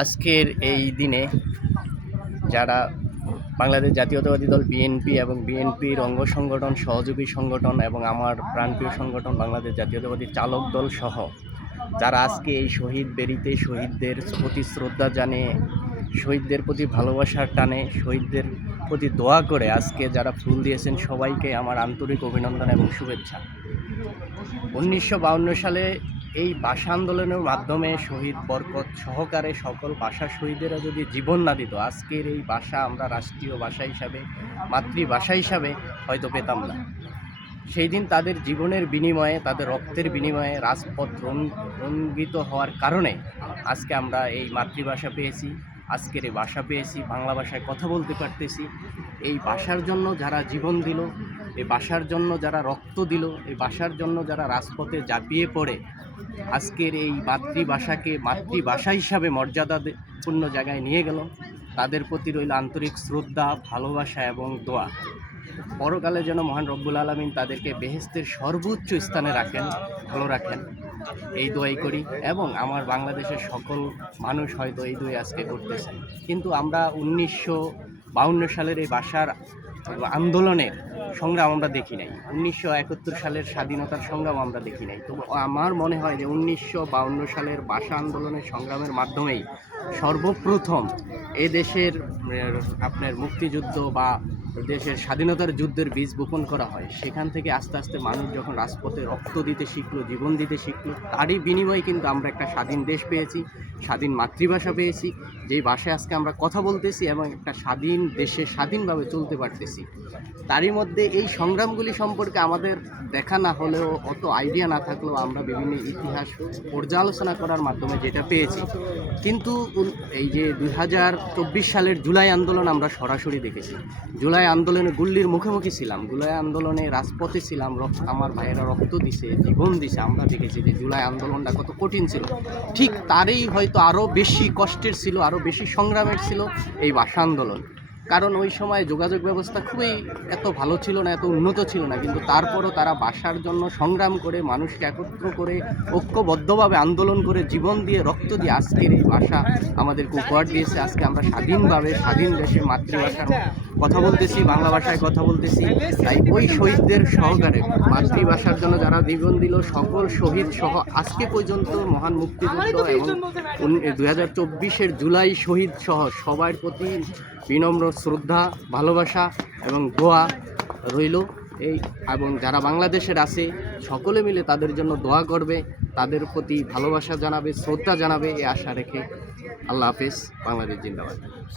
আজকের এই দিনে যারা বাংলাদেশ জাতীয়তাবাদী দল বিএনপি এবং বিএনপির অঙ্গ সংগঠন, সহযোগী সংগঠন এবং আমার প্রাণপ্রিয় সংগঠন বাংলাদেশ জাতীয়তাবাদী চালক দল সহ যারা আজকে এই শহীদ বেরিতে শহীদদের প্রতি শ্রদ্ধা জানিয়ে, শহীদদের প্রতি ভালোবাসার টানে, শহীদদের প্রতি দোয়া করে আজকে যারা ফুল দিয়েছেন সবাইকে আমার আন্তরিক অভিনন্দন এবং শুভেচ্ছা। 1952 সালে এই ভাষা আন্দোলনের মাধ্যমে শহীদ বরকত সহকারে সকল ভাষা শহীদেরা যদি জীবন না দিত, আজকের এই ভাষা আমরা রাষ্ট্রীয় ভাষা হিসাবে, মাতৃভাষা হিসাবে হয়তো পেতাম না। সেই দিন তাদের জীবনের বিনিময়ে, তাদের রক্তের বিনিময়ে রাজপথ রঞ্জিত হওয়ার কারণে আজকে আমরা এই মাতৃভাষা পেয়েছি, আজকের এই ভাষা পেয়েছি, বাংলা ভাষায় কথা বলতে পারতেছি। এই ভাষার জন্য যারা জীবন দিল, এই ভাষার জন্য যারা রক্ত দিল, এই ভাষার জন্য যারা রাজপথে ঝাঁপিয়ে পড়ে আজকের এই মাতৃভাষাকে মাতৃভাষা হিসাবে মর্যাদাপূর্ণ জায়গায় নিয়ে গেল, তাদের প্রতি রইল আন্তরিক শ্রদ্ধা, ভালোবাসা এবং দোয়া। পরকালে যেন মহান রব্বুল আলামিন তাদেরকে বেহেশতের সর্বোচ্চ স্থানে রাখেন, ভালো রাখেন, এই দোয়াই করি। এবং আমার বাংলাদেশের সকল মানুষ হয়তো এই দোয়াই আজকে করতেছেন। কিন্তু আমরা 1952 সালের এই ভাষার আন্দোলনের সংগ্রাম আমরা দেখি নাই, 1971 সালের স্বাধীনতার সংগ্রাম আমরা দেখি নাই। তো আমার মনে হয় যে 1952 সালের ভাষা আন্দোলনের সংগ্রামের মাধ্যমেই সর্বপ্রথম এ দেশের আপনার মুক্তিযুদ্ধ বা দেশের স্বাধীনতার যুদ্ধের বীজ বপন করা হয়। সেখান থেকে আস্তে আস্তে মানুষ যখন রাজপথে রক্ত দিতে শিখলো, জীবন দিতে শিখলো, তারই বিনিময়ে কিন্তু আমরা একটা স্বাধীন দেশ পেয়েছি, স্বাধীন মাতৃভাষা পেয়েছি, যেই ভাষায় আজকে আমরা কথা বলতেছি এবং একটা স্বাধীন দেশে স্বাধীনভাবে চলতে পারতেছি। তারই মধ্যে এই সংগ্রামগুলি সম্পর্কে আমাদের দেখা না হলেও, অত আইডিয়া না থাকলেও আমরা বিভিন্ন ইতিহাস পর্যালোচনা করার মাধ্যমে যেটা পেয়েছি। কিন্তু এই যে 2024 সালের জুলাই আন্দোলন আমরা সরাসরি দেখেছি। জুলাই আন্দোলনে গুল্লির মুখোমুখি ছিলাম, জুলাই আন্দোলনে রাজপথে ছিলাম, আমার ভাইয়েরা রক্ত দিছে, জীবন দিছে। আমরা দেখেছি যে জুলাই আন্দোলনটা কত কঠিন ছিল। ঠিক তারই হয়তো আরও বেশি কষ্টের ছিল, আরও বেশি সংগ্রামের ছিল এই ভাষা আন্দোলন। কারণ ওই সময় যোগাযোগ ব্যবস্থা খুবই এত ভালো ছিল না, এত উন্নত ছিল না, কিন্তু তারপরও তারা ভাষার জন্য সংগ্রাম করে, মানুষকে একত্র করে, ঐক্যবদ্ধভাবে আন্দোলন করে, জীবন দিয়ে, রক্ত দিয়ে আজকের এই ভাষা আমাদেরকে উপহার দিয়েছে। আজকে আমরা স্বাধীনভাবে স্বাধীন দেশে মাতৃভাষার কথা বলতেছি, বাংলা ভাষায় কথা বলতেছি। তাই ওই শহীদদের সহকারে মাতৃভাষার জন্য যারা জীবন দিল, সকল শহীদ সহ আজকে পর্যন্ত মহান মুক্তিযুদ্ধ এবং 2024 জুলাই শহীদ সহ সবার প্রতি বিনম্র শ্রদ্ধা, ভালোবাসা এবং দোয়া রইল। এবং যারা বাংলাদেশের আছে সকলে মিলে তাদের জন্য দোয়া করবে, তাদের প্রতি ভালোবাসা জানাবে, শ্রদ্ধা জানাবে, এই আশা রেখে আল্লাহ হাফেজ। বাংলাদেশ জিন্দাবাদ।